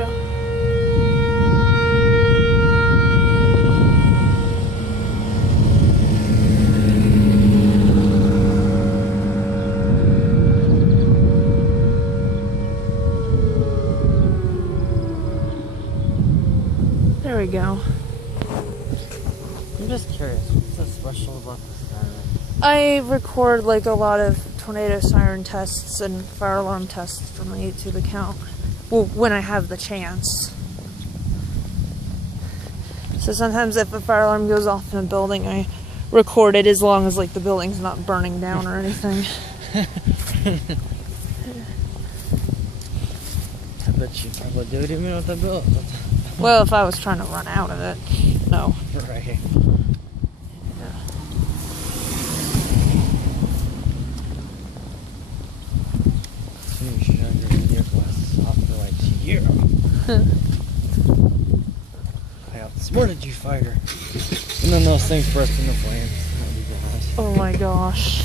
go. There we go. I'm just curious, what's so special about the siren? I record like a lot of tornado siren tests and fire alarm tests for my YouTube account. Well, when I have the chance. So sometimes if a fire alarm goes off in a building, I record it as long as like the building's not burning down or anything. I bet you probably do it even with the bill. Well, if I was trying to run out of it, no. Right. You should have your glasses off for like a year. I outsmarted you, fighter. And then those things burst into flames. Oh my gosh.